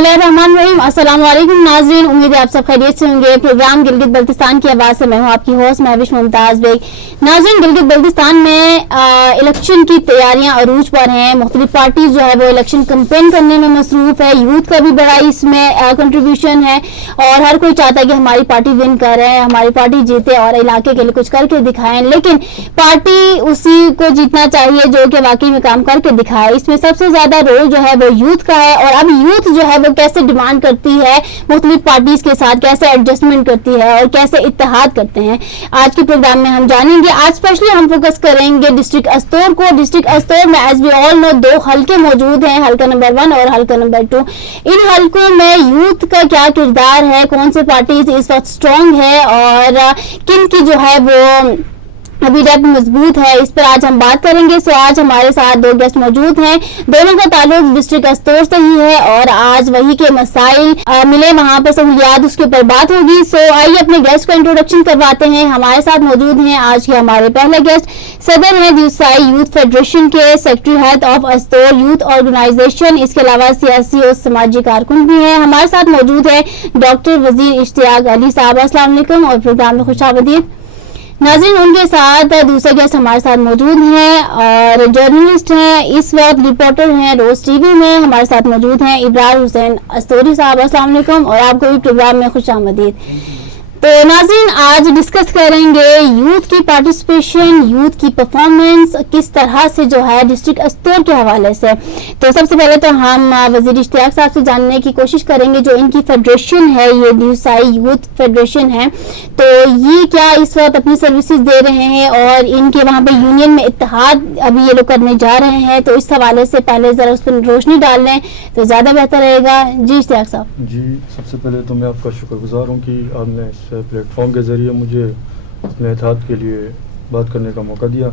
बिस्मिल्लाहिर्रहमानिर्रहीम। अस्सलाम वालेकुम नाज़रीन, उम्मीद है आप सब खैरियत से होंगे। प्रोग्राम गिलगित बल्तिस्तान की आवाज़ से मैं हूँ आपकी होस्ट महविश मुमताज़ बेग। नाज़रीन, गिलगित बल्तिस्तान में इलेक्शन की तैयारियां अरूज पर हैं। मुख्तलिफ पार्टी जो है वो इलेक्शन कैंपेन करने में मसरूफ़ है। यूथ का भी बड़ा इसमें कंट्रीब्यूशन है और हर कोई चाहता है कि हमारी पार्टी विन करे, हमारी पार्टी जीते और इलाके के लिए कुछ करके दिखाएं। लेकिन पार्टी उसी को जीतना चाहिए जो कि वाकई में काम करके दिखाए। इसमें सबसे ज़्यादा रोल जो है वो यूथ का है। और अब यूथ जो है वो कैसे डिमांड करती है मुख्तलिफ पार्टीज के साथ, कैसे एडजस्टमेंट करती है और कैसे इत्तेहाद करते हैं, आज के प्रोग्राम में हम जानेंगे। आज स्पेशली हम फोकस करेंगे डिस्ट्रिक्ट अस्तोर को। डिस्ट्रिक्ट अस्तोर में एज वी ऑल नो 2 हल्के मौजूद हैं, हल्का नंबर 1 और हल्का नंबर 2। इन हल्कों में यूथ का क्या किरदार है, कौन से पार्टीज इस वक्त स्ट्रॉन्ग है और किन की जो है वो अभी डेप मजबूत है, इस पर आज हम बात करेंगे। सो आज हमारे साथ 2 गेस्ट मौजूद हैं, दोनों का ताल्लुक डिस्ट्रिक्ट अस्तोर से ही है और आज वही के मसाइल मिले, वहां पर सहूलियात, उसके ऊपर बात होगी। सो आइए अपने गेस्ट का इंट्रोडक्शन करवाते हैं। हमारे साथ मौजूद हैं आज के हमारे पहले गेस्ट, सदर हैं दिवसाई यूथ फेडरेशन के, secretary head of Astore youth organisation. इसके अलावा सियासी और समाजी कारकुन भी हैं। हमारे साथ मौजूद है डॉक्टर वजीर इश्तियाक अली साहब। अस्सलाम वालेकुम और प्रोग्राम में खुशामदीद। नाज़रीन, उनके साथ दूसरे गेस्ट हमारे साथ मौजूद हैं और जर्नलिस्ट हैं, इस वक्त रिपोर्टर हैं रोज टीवी में। हमारे साथ मौजूद हैं इब्रार हुसैन अस्तोरी साहब। अस्सलाम वालेकुम और आपको भी प्रोग्राम में खुशामदीद। तो नाज़रीन, आज डिस्कस करेंगे यूथ की पार्टिसिपेशन, यूथ की परफॉर्मेंस किस तरह से जो है डिस्ट्रिक्ट अस्तोर के हवाले से। तो सबसे पहले तो हम वजीर इश्तियाक साहब से जानने की कोशिश करेंगे, जो इनकी फेडरेशन है, ये दिवसाई यूथ फेडरेशन है, तो ये क्या इस वक्त अपनी सर्विसेज दे रहे हैं और इनके वहाँ पे यूनियन में इत्तेहाद अभी ये लोग करने जा रहे हैं, तो इस हवाले से पहले ज़रा उस पर रोशनी डाल लें तो ज़्यादा बेहतर रहेगा। जी इश्तियाक साहब। जी, सबसे पहले तो मैं आपका शुक्रगुजार हूँ कि आपने इस प्लेटफॉर्म के ज़रिए मुझे अपने इत्तेहाद के लिए बात करने का मौका दिया।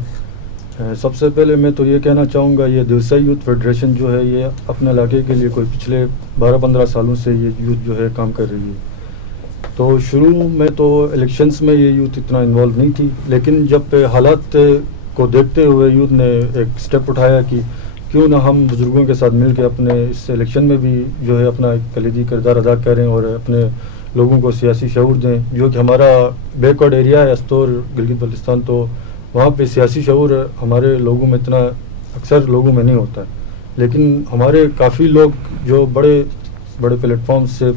सबसे पहले मैं तो ये कहना चाहूँगा, ये दिवसाई यूथ फेडरेशन जो है ये अपने इलाके के लिए कोई पिछले 12-15 सालों से ये यूथ जो है काम कर रही है। तो शुरू में तो इलेक्शंस में ये यूथ इतना इन्वॉल्व नहीं थी, लेकिन जब हालात को देखते हुए यूथ ने एक स्टेप उठाया कि क्यों ना हम बुज़ुर्गों के साथ मिल के अपने इस इलेक्शन में भी जो है अपना एक कलीदी किरदार अदा करें और अपने लोगों को सियासी शऊर दें। जो कि हमारा बैकवर्ड एरिया है अस्तोर गिलगित बल्तिस्तान, तो वहाँ पे सियासी शऊर हमारे लोगों में इतना अक्सर लोगों में नहीं होता है, लेकिन हमारे काफ़ी लोग जो बड़े बड़े प्लेटफॉर्म से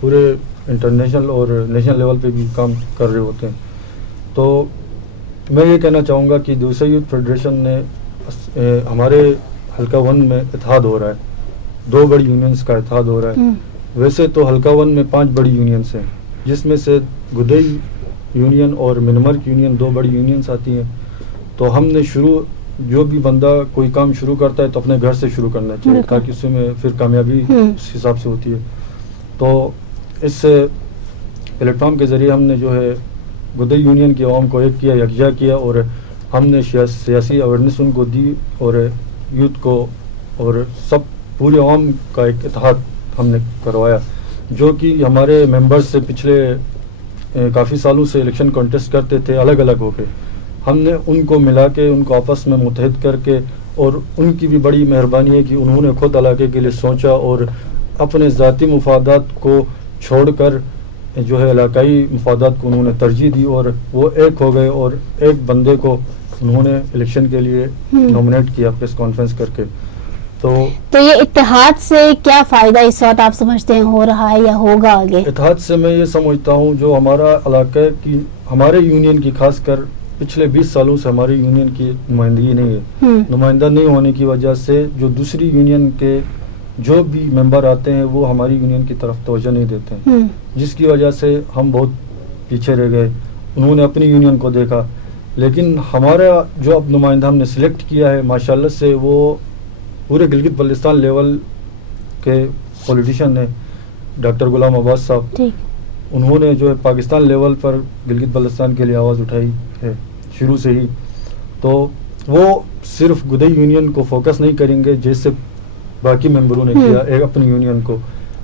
पूरे इंटरनेशनल और नेशनल लेवल पे भी काम कर रहे होते हैं। तो मैं ये कहना चाहूँगा कि दिवसाई यूथ फेडरेशन ने हमारे हल्का 1 में इत्तेहाद हो रहा है, 2 बड़ी यूनियंस का इत्तेहाद हो रहा है। वैसे तो हल्का 1 में 5 बड़ी यूनियंस हैं, जिसमें से गुदई यूनियन और मिनमर्क यूनियन 2 बड़ी यूनियंस आती हैं। तो हमने जो भी बंदा कोई काम शुरू करता है तो अपने घर से शुरू करना चाहिए, ताकि उसमें फिर कामयाबी उस हिसाब से होती है। तो इस प्लेटफॉर्म के ज़रिए हमने जो है गुदई यूनियन की आवाम को एक किया, यकजा किया और हमने सियासी अवेयरनेस उनको दी और यूथ को और सब पूरी आवाम का एक इत्तेहाद हमने करवाया, जो कि हमारे मेंबर्स से पिछले काफ़ी सालों से इलेक्शन कॉन्टेस्ट करते थे अलग अलग होके। हमने उनको मिला के उनको आपस में मुत्तहिद करके, और उनकी भी बड़ी मेहरबानी है कि उन्होंने खुद इलाके के लिए सोचा और अपने ज़ाती मुफादात को छोड़कर जो है इलाकाई मुफादात को उन्होंने तरजीह दी और वो एक हो गए और एक बंदे को उन्होंने इलेक्शन के लिए नॉमिनेट किया प्रेस कॉन्फ्रेंस करके। तो ये इत्तेहाद से क्या फ़ायदा इस वक्त आप समझते हैं हो रहा है या होगा आगे? इत्तेहाद से मैं ये समझता हूँ, जो हमारा इलाका की हमारे यूनियन की खासकर पिछले 20 सालों से हमारी यूनियन की नुमाइंदगी नहीं है। नुमाइंदा नहीं होने की वजह से जो दूसरी यूनियन के जो भी मेंबर आते हैं वो हमारी यूनियन की तरफ तवज्जो नहीं देते हैं, जिसकी वजह से हम बहुत पीछे रह गए। उन्होंने अपनी यूनियन को देखा, लेकिन हमारा जो अब नुमाइंदा हमने सिलेक्ट किया है माशाल्लाह से वो पूरे गिलगित बल्तिस्तान लेवल के पॉलिटिशियन है, डॉक्टर गुलाम अब्बास साहब। उन्होंने जो है पाकिस्तान लेवल पर गिलगित बल्तिस्तान के लिए आवाज़ उठाई है शुरू से ही। तो वो सिर्फ गुदई यूनियन को फोकस नहीं करेंगे जैसे बाकी मेंबरों ने किया एक अपनी यूनियन को।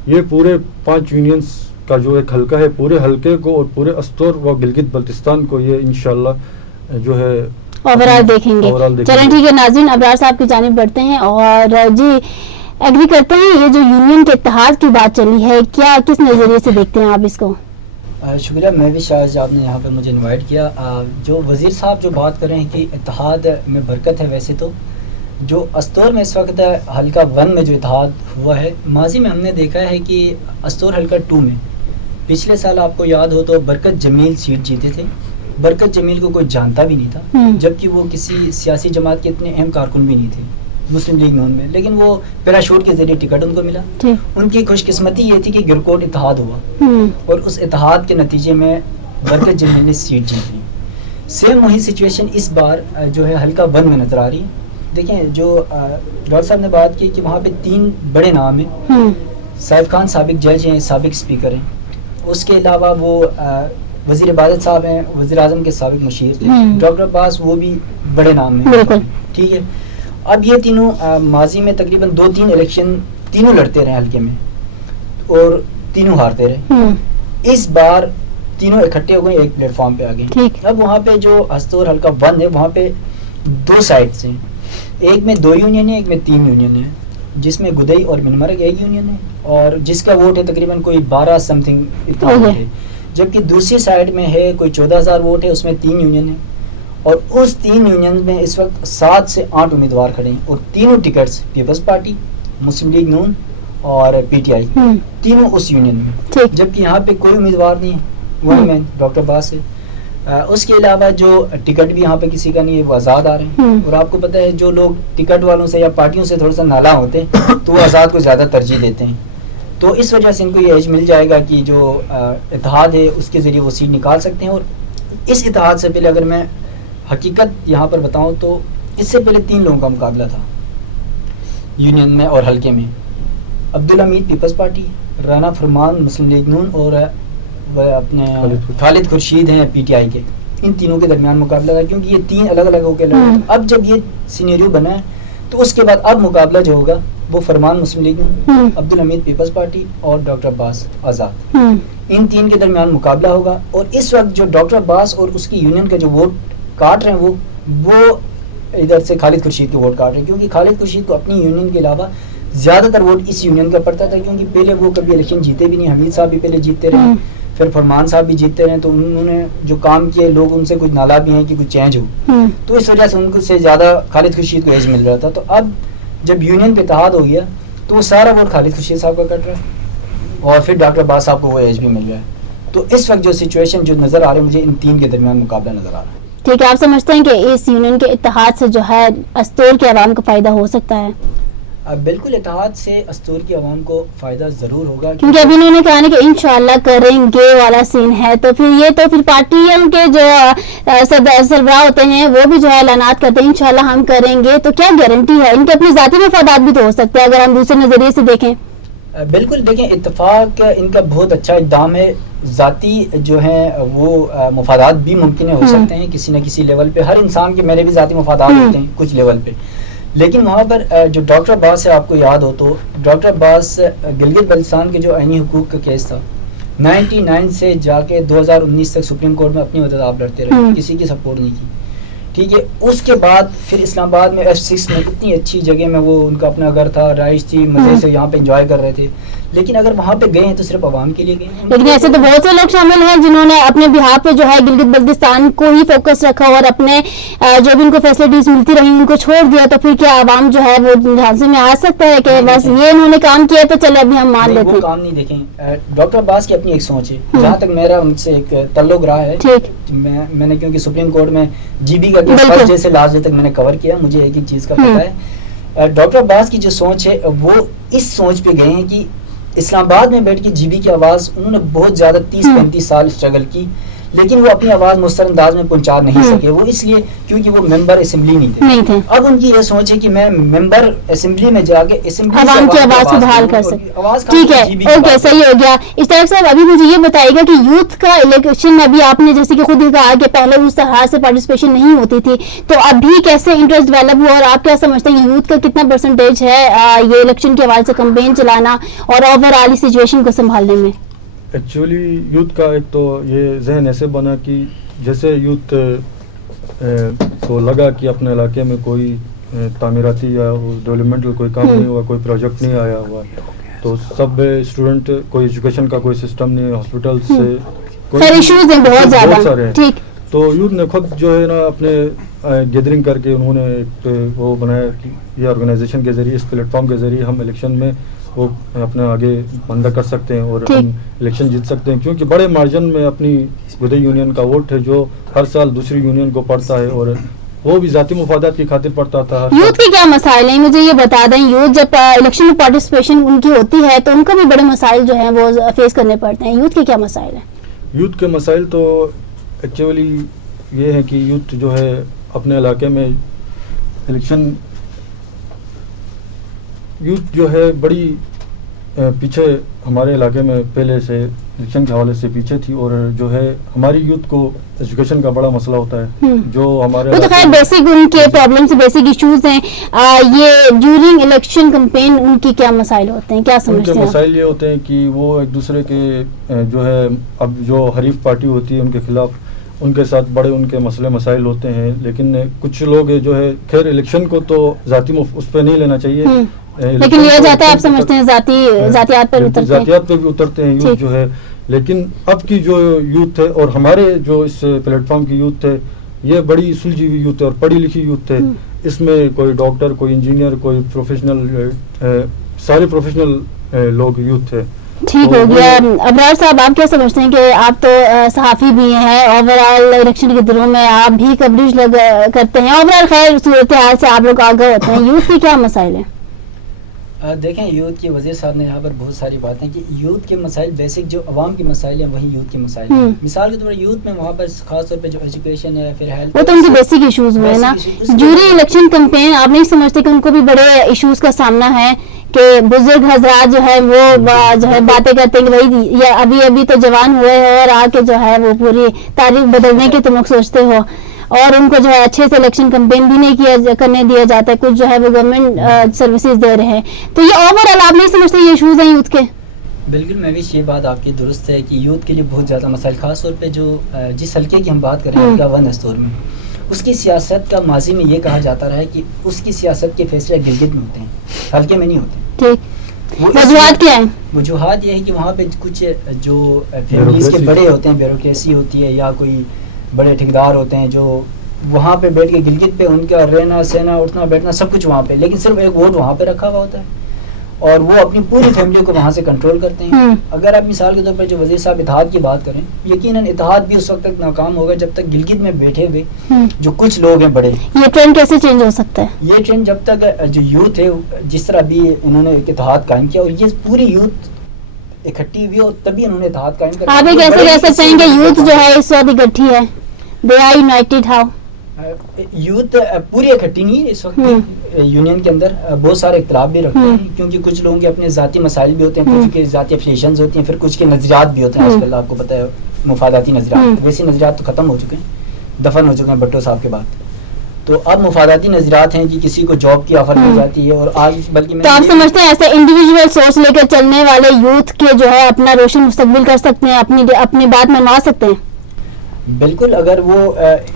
ये पूरे 5 यूनियंस का जो एक हल्का है, पूरे हल्के को और पूरे अस्तोर व गिलगित बल्तिस्तान को ये इंशाल्लाह जो है ओवरऑल देखेंगे। चलें ठीक है नाज़रीन, अबरार साहब की जानिब बढ़ते हैं। और जी ایگری کرتے ہیں یہ جو یونین کے اتحاد کی بات چلی ہے کیا کس نظریے سے دیکھتے ہیں آپ اس کو؟ شکریہ، میں بھی شاید آپ نے یہاں پر مجھے انوائٹ کیا. جو وزیر صاحب جو بات کر رہے ہیں کہ اتحاد میں برکت ہے، ویسے تو جو استور میں اس وقت حلقہ 1 میں جو اتحاد ہوا ہے، ماضی میں ہم نے دیکھا ہے کہ استور حلقہ 2 میں پچھلے سال آپ کو یاد ہو تو برکت جمیل سیٹ جیتے تھے. برکت جمیل کو کوئی جانتا بھی نہیں تھا، جبکہ وہ کسی سیاسی جماعت کے اتنے اہم کارکن بھی نہیں تھے مسلم لیگ نون میں، لیکن وہ پیراشوٹ کے ذریعے ٹکٹ ان کو ملا. ان کی خوش قسمتی یہ تھی کہ گرکوٹ اتحاد ہوا اور اس اتحاد کے نتیجے میں برکت جمیل نے سیٹ جیت لی. سیم وہی سچویشن اس بار جو ہے حلقہ 1 میں نظر آ رہی ہے. دیکھیں جو ڈاکٹر صاحب نے بات کی کہ وہاں پہ 3 بڑے نام ہیں. صاحب خان سابق جج ہیں، سابق اسپیکر ہیں. اس کے علاوہ وہ وزیر عبادت صاحب ہیں، وزیر اعظم کے سابق مشیر تھے. ڈاکٹر عباس وہ بھی بڑے نام ہیں. ٹھیک ہے، اب یہ تینوں ماضی میں تقریباً 2-3 الیکشن تینوں لڑتے رہے حلقے میں اور تینوں ہارتے رہے. اس بار تینوں اکٹھے ہو گئے، ایک پلیٹ فارم پہ آ گئے. اب وہاں پہ جو استور حلقہ 1 ہے وہاں پہ 2 سائڈس ہیں. ایک میں 2 یونین ہیں، ایک میں 3 یونین ہیں، جس میں گدئی اور منمرگ ایک یونین ہے اور جس کا ووٹ ہے تقریباً کوئی 12 سمتھنگ اتنا ووٹ ہے. جبکہ دوسری سائڈ میں ہے کوئی 14,000 ووٹ ہے، اس میں 3 یونین ہیں اور اس 3 یونین میں اس وقت 7 سے 8 امیدوار کھڑے ہیں اور تینوں ٹکٹس پیپلز پارٹی، مسلم لیگ نون اور پی ٹی آئی، تینوں اس یونین میں. جبکہ یہاں پہ کوئی امیدوار نہیں ہے، ون مین ڈاکٹر عباس ہے. اس کے علاوہ جو ٹکٹ بھی یہاں پہ کسی کا نہیں ہے، وہ آزاد آ رہے ہیں. اور آپ کو پتہ ہے جو لوگ ٹکٹ والوں سے یا پارٹیوں سے تھوڑا سا نالاں ہوتے ہیں تو وہ آزاد کو زیادہ ترجیح دیتے ہیں. تو اس وجہ سے ان کو یہ ایج مل جائے گا کہ جو اتحاد ہے اس کے ذریعے وہ سیٹ نکال سکتے ہیں. اور اس اتحاد سے پہلے اگر میں حقیقت یہاں پر بتاؤں تو اس سے پہلے 3 لوگوں کا مقابلہ تھا یونین میں اور حلقے میں. عبدالحمید پیپلز پارٹی، رانا فرمان مسلم لیگ نون اور اپنے خالد خورشید ہیں پی ٹی آئی کے. ان تینوں کے درمیان مقابلہ تھا کیونکہ یہ 3 الگ الگ ہو کے لڑے. اب جب یہ سینیریو بنا ہے تو اس کے بعد اب مقابلہ جو ہوگا وہ فرمان مسلم لیگ نون، عبدالحمید پیپلز پارٹی اور ڈاکٹر عباس آزاد، ان 3 کے درمیان مقابلہ ہوگا. اور اس وقت جو ڈاکٹر عباس اور اس کی یونین کا جو ووٹ کاٹ رہے ہیں وہ ادھر سے خالد خورشید کے ووٹ کاٹ رہے ہیں کیونکہ خالد خورشید کو اپنی یونین کے علاوہ زیادہ تر ووٹ اس یونین کا پڑتا تھا کیونکہ پہلے وہ کبھی الیکشن جیتے بھی نہیں. حمید صاحب بھی پہلے جیتتے رہے، پھر فرمان صاحب بھی جیتتے رہے، تو انہوں نے جو کام کیے لوگ ان سے کچھ نالا بھی ہیں کہ کچھ چینج ہو. تو اس وجہ سے ان کو سے زیادہ خالد خورشید کو ایج مل رہا تھا. تو اب جب یونین پہ اتحاد ہو گیا تو وہ سارا ووٹ خالد خورشید صاحب کا کٹ رہا ہے اور پھر ڈاکٹر عباس صاحب کو وہ ایج بھی مل رہا ہے. تو اس وقت جو سچویشن جو نظر آ رہی ہے مجھے ان 3 کے درمیان مقابلہ نظر آ رہا ہے. ٹھیک ہے، آپ سمجھتے ہیں کہ اس یونین کے اتحاد سے جو ہے استور کے عوام کو فائدہ ہو سکتا ہے؟ بالکل، اتحاد سے استور کی عوام کو فائدہ ضرور ہوگا کیونکہ ابھی انہوں نے کہا نا کہ انشاءاللہ کریں گے والا سین ہے. تو پھر یہ تو پھر پارٹیوں کے جو سربراہ ہوتے ہیں وہ بھی جو ہے اعلانات کرتے ہیں انشاءاللہ ہم کریں گے. تو کیا گارنٹی ہے؟ ان کے اپنے ذاتی مفادات بھی تو ہو سکتے ہیں اگر ہم دوسرے نظریے سے دیکھیں. بالکل، دیکھیں اتفاق ان کا بہت اچھا اقدام ہے. ذاتی جو ہیں وہ مفادات بھی ممکن ہو سکتے ہیں کسی نہ کسی لیول پہ. ہر انسان کے میرے بھی ذاتی مفادات ہوتے ہیں کچھ لیول پہ. لیکن وہاں پر جو ڈاکٹر عباس سے آپ کو یاد ہو تو ڈاکٹر عباس گلگت بلتستان کے جو آئینی حقوق کا کیس تھا 99 سے جا کے 2019 تک سپریم کورٹ میں اپنی مدد آپ لڑتے رہے، کسی کی سپورٹ نہیں کی. ٹھیک ہے، اس کے بعد پھر اسلام آباد میں F6 میں اتنی اچھی جگہ میں وہ ان کا اپنا گھر تھا، رہائش تھی، مزے سے یہاں پہ انجوائے کر رہے تھے. لیکن اگر وہاں پہ گئے ہیں تو صرف عوام کے لیے گئے ہیں. لیکن ایسے تو بہت سے لوگ شامل ہیں جنہوں نے اپنے بہاف پہ جو ہے گلگت بلتستان کو ہی فوکس رکھا اور اپنے جو بھی ان کو فیسلٹیز ملتی رہی ان کو چھوڑ دیا. تو پھر کیا عوام جو ہے وہ جھانسی میں آ سکتا ہے کہ بس یہ انہوں نے کام کیا تو چلے ابھی ہم مان لیتے ہیں؟ وہ کام نہیں. دیکھیں ڈاکٹر عباس کی اپنی ایک سوچ ہے. جہاں تک میرا ان سے ایک تعلق رہا ہے، میں نے کیونکہ سپریم کورٹ میں جی بی کا فرسٹ ڈے سے لاسٹ ڈے تک میں نے کور کیا، مجھے ایک ایک چیز کا پتہ ہے. ڈاکٹر عباس کی جو سوچ ہے وہ اس سوچ پہ گئے ہیں کہ اسلام آباد میں بیٹھ کے جی بی کی آواز انہوں نے بہت زیادہ 30-35 سال اسٹرگل کی لیکن وہ اپنی آواز مستر انداز میں پہنچا نہیں سکے. وہ اس لیے کیونکہ وہ ممبر اسمبلی نہیں تھے. اب ان کی یہ سوچ ہے کہ میں ممبر اسمبلی میں جا کے عوام کی آواز کو بحال کر سکوں. ٹھیک ہے، اوکے، صحیح ہو گیا. اشتیاق صاحب ابھی مجھے یہ بتائیے گا کہ یوتھ کا الیکشن میں ابھی آپ نے جیسے کہ خود ہی کہا کہ پہلے اس طرح سے پارٹیسپیشن نہیں ہوتی تھی، تو ابھی کیسے انٹرسٹ ڈیولپ ہوا اور آپ کیا سمجھتے ہیں یوتھ کا کتنا پرسنٹیج ہے یہ الیکشن کے حوالے سے کمپین چلانا اور اوور آل سچویشن کو سنبھالنے میں؟ ایکچولی یوتھ کا ایک تو یہ ذہن ایسے بنا کہ جیسے یوتھ کو لگا کہ اپنے علاقے میں کوئی तामीराती या डेवलपमेंटल कोई काम नहीं हुआ, कोई प्रोजेक्ट नहीं आया हुआ, तो सब स्टूडेंट कोई एजुकेशन का कोई सिस्टम नहीं, हॉस्पिटल से खैर इश्यूज हैं बहुत ज़्यादा, सारे हैं। ठीक। तो यूथ ने खुद जो है ना अपने गैदरिंग करके उन्होंने एक वो बनाया कि ये ऑर्गेनाइजेशन के ज़रिए, इस प्लेटफॉर्म के ज़रिए हम इलेक्शन में वो अपने आगे बंदा कर सकते हैं और हम इलेक्शन जीत सकते हैं, क्योंकि बड़े मार्जिन में अपनी उदय यूनियन का वोट है जो हर साल दूसरी यूनियन को पड़ता है और वो भी ज़ाती मुफादात की खातिर पड़ता था। यूथ के क्या मसाइल हैं मुझे ये बता दें। यूथ जब इलेक्शन में पार्टिसिपेशन उनकी होती है तो उनको भी बड़े मसाइल जो हैं वो फेस करने पड़ते हैं। यूथ के क्या मसाइल हैं? यूथ के मसाइल तो एक्चुअली ये है कि यूथ जो है अपने इलाके में इलेक्शन, यूथ जो है बड़ी पीछे हमारे इलाके में पहले से इलेक्शन के हवाले से पीछे थी और जो है हमारी यूथ को एजुकेशन का बड़ा मसला होता है जो हमारे वो तो खैर बेसिक उनके प्रॉब्लम्स बेसिक इश्यूज हैं। ये ड्यूरिंग इलेक्शन कैंपेन उनकी क्या मसाइल होते हैं, क्या समझते हैं? उनके मसाइल ये होते हैं कि वो एक दूसरे के जो है अब जो हरीफ पार्टी होती है उनके खिलाफ उनके साथ बड़े उनके मसले मसाइल होते हैं, लेकिन कुछ लोग जो है खैर इलेक्शन को तो ज़ाती उस पर नहीं लेना चाहिए, लेकिन लिया जाता है। आप समझते हैं जातियात पर उतरते हैं, जातियात पे भी उतरते हैं यूथ जो है। लेकिन अब की जो यूथ है और हमारे जो इस प्लेटफॉर्म की यूथ है ये बड़ी सुलझी हुई यूथ है और पढ़ी लिखी यूथ है। इसमें कोई डॉक्टर, कोई इंजीनियर, कोई प्रोफेशनल, सारे प्रोफेशनल लोग यूथ है। ठीक हो गया। अबरार साहब, आप क्या समझते हैं कि आप तो सहाफ़ी भी हैं, ओवरऑल इलेक्शन के दिनों में आप भी कवरेज करते हैं, ओवरऑल खैर सूरत हाल से आप लोग आगाह होते हैं, यूथ के क्या मसाइल हैं? देखें, यूथ के वज़ीर साहब ने यहाँ पर बहुत सारी बातें कि यूथ के मसाइल बेसिक जो अवाम के मसाइल हैं वही यूथ के मसाइल हैं। मिसाल के तौर पर यूथ में वहाँ पर खास तौर पे जो एजुकेशन है, फिर हेल्थ, वो तो उनके बेसिक इश्यूज हुए ना। ड्यूरिंग इलेक्शन कैंपेन आप नहीं समझते कि उनको भी बड़े इश्यूज का सामना है कि बुजुर्ग हजरात जो है वो जो है बातें करते हैं कि भाई ये अभी तो जवान हुए हो और आके जो है वो पूरी तारीख बदलने की तुम लोग सोचते हो, और उनको जो है अच्छे से इलेक्शन कैंपेन भी नहीं करने दिया जाता है, कुछ जो है वो गवर्नमेंट सर्विसेज दे रहे हैं। तो ये ओवरऑल आप नहीं समझते ये इश्यूज हैं यूथ के? बिल्कुल, मैं भी ये बात आपकी दुरुस्त है कि यूथ के लिए बहुत ज़्यादा मसाइल, खास तौर पे जो जिस हल्के की हम बात कर रहे हैं वन दस्तूर में, उसकी सियासत का माजी में ये कहा जाता रहा है कि उसकी सियासत के फैसले गिलगित में होते हैं, हल्के में नहीं होते। ठीक, वजूहात क्या है? वजूहात ये है कि वहाँ पे कुछ जो फैमिलीज के बड़े होते हैं, ब्यूरोक्रेसी होती है या कोई बड़े ठेकेदार होते हैं जो वहाँ पे बैठ के गिलगित पे उनका रहना सहना उठना बैठना सब कुछ वहाँ पे, लेकिन सिर्फ एक वोट वहाँ पे रखा हुआ होता है और वो अपनी पूरी फैमिली को वहाँ से कंट्रोल करते हैं। अगर आप मिसाल के तौर पर जो वज़ीर साहब इत्तेहाद की बात करें, यकीनन इत्तेहाद भी उस वक्त तक नाकाम होगा जब तक गिलगित में बैठे हुए जो कुछ लोग हैं बड़े। ये ट्रेंड कैसे चेंज हो सकता है? ये ट्रेंड जब तक जो यूथ है, जिस तरह अभी इन्होंने इत्तेहाद कायम किया और ये पूरी यूथ इकट्ठी हुई और तभी इन्होंने इत्तेहाद कायम किया। आप कैसे कह सकते हैं कि यूथ जो है इस वक्त इकट्ठी है? They are united. How? Youth पूरी इकट्ठी नहीं है इस वक्त यूनियन के अंदर, बहुत सारे इख्तिलाफ भी रखते हैं क्योंकि कुछ लोगों के अपने ज़ाती मसाइल भी होते हैं, कुछ के ज़ाती एफिलिएशंस होती हैं, फिर कुछ के नज़रियात भी होते हैं। आजकल आपको पता है मुफादाती नज़रियात, वैसे नज़रियात तो ख़त्म हो चुके हैं, दफन हो चुके हैं भट्टो साहब के बाद। तो अब मुफादाती नज़रियात हैं कि किसी को जॉब की ऑफर मिल जाती है और आज बल्कि तो आप समझते हैं ऐसे इंडिविजुअल सोच लेकर चलने वाले यूथ के जो है अपना रोशन मुस्तकबिल कर सकते हैं, अपनी बात मनवा सकते हैं? बिल्कुल, अगर वो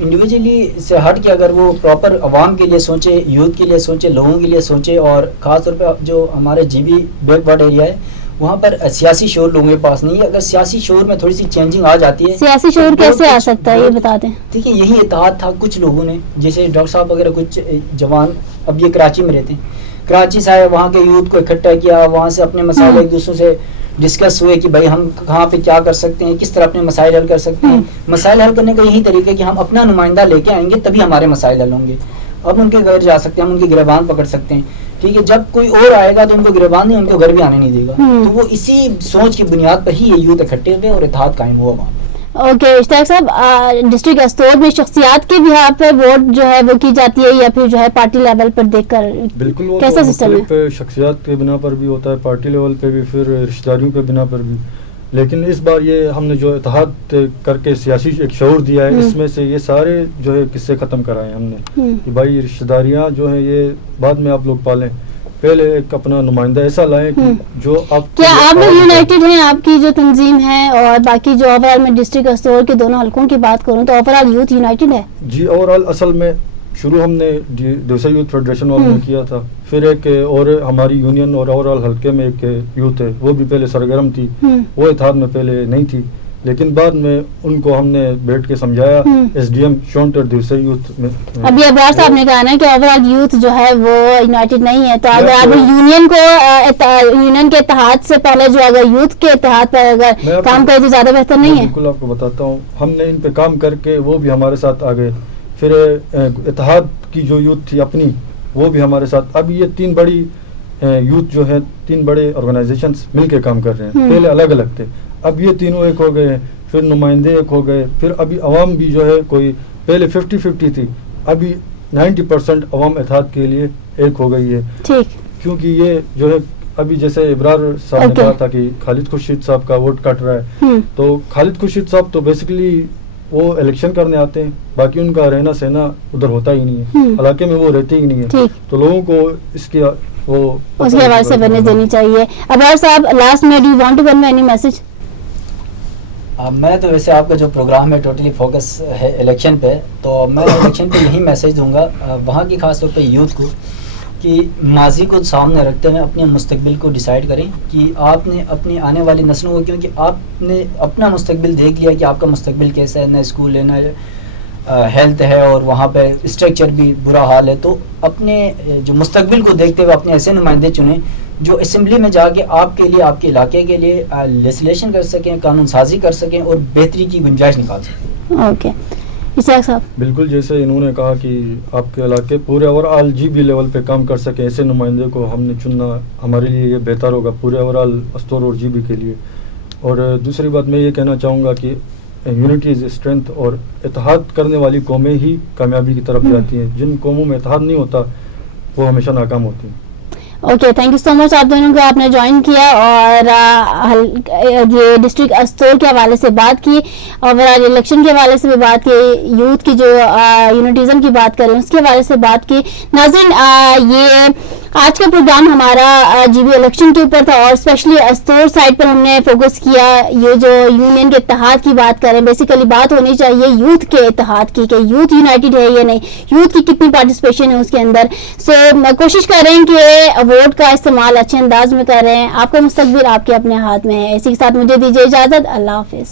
इंडिविजुअली से हट के अगर वो प्रॉपर अवाम के लिए सोचे, यूथ के लिए सोचे, लोगों के लिए सोचे, और ख़ास तौर पे जो हमारे जीबी बैकवर्ड एरिया है वहाँ पर सियासी शोर लोगों के पास नहीं है। अगर सियासी शोर में थोड़ी सी चेंजिंग आ जाती है, सियासी शोर कैसे आ सकता है ये बता दें? देखिए, यही इत्तेहाद था कुछ लोगों ने, जैसे डॉक्टर साहब वगैरह कुछ जवान अब ये कराची में रहते हैं, कराची से आए, वहाँ के यूथ को इकट्ठा किया, वहाँ से अपने मसाइल एक दूसरे से डिस्कस हुए कि भाई हम कहाँ पे क्या कर सकते हैं, किस तरह अपने मसाइल हल कर सकते हैं। मसाइल हल करने का यही तरीका है कि हम अपना नुमाइंदा लेके आएंगे तभी हमारे मसाइल हल होंगे। अब उनके घर जा सकते हैं, हम उनके गिरबान पकड़ सकते हैं, ठीक है। जब कोई और आएगा तो उनको गिरबान नहीं, उनको घर भी आने नहीं देगा। तो वो इसी सोच की बुनियाद पर ही ये यूथ इकट्ठे हुए और इत्तेहाद कायम हुआ वहाँ। ओके, इश्तियाक साहब, डिस्ट्रिक्ट अस्तोर में शख्सियात के बिहार पे वोट जो है वो की जाती है या फिर जो है पार्टी लेवल पर देखकर? बिल्कुल, वो कैसा सिस्टम है? पे शख्सियात के बिना पर भी होता है, पार्टी लेवल पे भी, फिर रिश्तेदारियों के बिना पर भी। लेकिन इस बार ये हमने जो इत्तेहाद करके सियासी एक शऊर दिया है, इसमें से ये सारे जो है किस्से ख़त्म कराए हमने कि भाई रिश्तेदारियाँ जो हैं ये बाद में आप लोग पालें, पहले एक अपना नुमाइंदा ऐसा लाएं कि जो आप। क्या आप लोग यूनाइटेड हैं? आपकी जो तंजीम है और बाकी जो ओवरऑल में डिस्ट्रिक्ट अस्तोर के दोनों हलकों की बात करूं तो ओवरऑल यूथ यूनाइटेड है? जी, ओवरऑल असल में शुरू हमने देवसा यूथ फेडरेशन वालों ने किया था, फिर एक और हमारी यूनियन और ओवरऑल हल्के में एक यूथ है, वो भी पहले सरगर्म थी, वो इत्तेहाद में पहले नहीं थी, लेकिन बाद में उनको हमने बैठ के समझाया, एसडीएम शोंटर देवसा यूथ में। अभी अब्रार साहब ने कहा ना कि ओवरऑल यूथ जो है वो यूनाइटेड नहीं है, तो अगर आप यूनियन के इत्तेहाद से पहले जो अगर यूथ के इत्तेहाद पर अगर काम करे तो ज्यादा बेहतर नहीं है? बिल्कुल आपको बताता हूँ, हमने इन पे काम करके वो भी हमारे साथ आ गए, फिर इत्तेहाद की जो यूथ थी अपनी वो भी हमारे साथ, अब ये 3 बड़ी यूथ जो है 3 बड़े ऑर्गेनाइजेशंस मिलके काम कर रहे हैं, पहले अलग अलग थे, अब ये तीनों एक हो गए, फिर नुमाइंदे एक हो गए, फिर अभी अवाम भी जो है कोई पहले 50-50 थी, अभी 90% अवाम इत्तेहाद के लिए एक हो गई है। ठीक, क्योंकि ये जो है अभी जैसे इब्रार साहब ने कहा था कि खालिद खुर्शीद साहब का वोट कट रहा है, तो खालिद खुर्शीद साहब तो बेसिकली वो इलेक्शन करने आते हैं, बाकी उनका रहना सहना उधर होता ही नहीं है, इलाके में वो रहते ही नहीं है, तो लोगों को इसके वो उसके हवाले से अवेयरनेस देनी चाहिए। अब्रार साहब, लास्ट में do you want to convey any message? मैं तो वैसे आपका जो प्रोग्राम है टोटली फोकस है इलेक्शन पे, तो मैं इलेक्शन पे यही मैसेज दूंगा वहाँ की खास तौर पे यूथ को कि माजी को सामने रखते हुए अपने मुस्तकबिल को डिसाइड करें कि आपने अपनी आने वाली नस्लों को, क्योंकि आपने अपना मुस्तकबिल देख लिया कि आपका मुस्तकबिल कैसा है, ना स्कूल है ना हेल्थ है और वहाँ पे स्ट्रक्चर भी बुरा हाल है, तो अपने जो मुस्तकबिल को देखते हुए अपने ऐसे नुमाइंदे चुनें जो असेंबली में जाके आपके लिए, आपके इलाके के लिए लेजिस्लेशन कर सकें, कानून साजी कर सकें और बेहतरी की गुंजाइश निकाल सकें। ओके, इसाक साहब। बिल्कुल, जैसे इन्होंने कहा कि आपके इलाके पूरे ओवरऑल जीबी लेवल पे काम कर सके, ऐसे नुमाइंदे को हमने चुनना हमारे लिए ये बेहतर होगा पूरे ओवरऑल अस्तोर और जीबी के लिए। और दूसरी बात मैं ये कहना चाहूँगा कि यूनिटी इज़ स्ट्रेंथ, और इत्तेहाद करने वाली कौमें ही कामयाबी की तरफ जाती हैं, जिन कौमों में इत्तेहाद नहीं होता वो हमेशा नाकाम होती हैं। Okay, thank you so much आप दोनों को, आपने ज्वाइन किया और ये डिस्ट्रिक्ट अस्तोर के हवाले से बात की, ओवरऑल इलेक्शन के हवाले से भी बात की, यूथ की जो यूनिटिज्म की बात करें उसके हवाले से बात की। नाज़रीन, ये आज का प्रोग्राम हमारा जीबी इलेक्शन के ऊपर था और स्पेशली अस्तोर साइड पर हमने फोकस किया। ये जो यूनियन के इत्तेहाद की बात करें, बेसिकली बात होनी चाहिए यूथ के इत्तेहाद की कि यूथ यूनाइटेड है या नहीं, यूथ की कितनी पार्टिसिपेशन है उसके अंदर। सो कोशिश करें कि वोट का इस्तेमाल अच्छे अंदाज में करें, आपका मुस्तकबिल आपके अपने हाथ में है। इसी के साथ मुझे दीजिए इजाज़त, अल्लाह हाफिज़।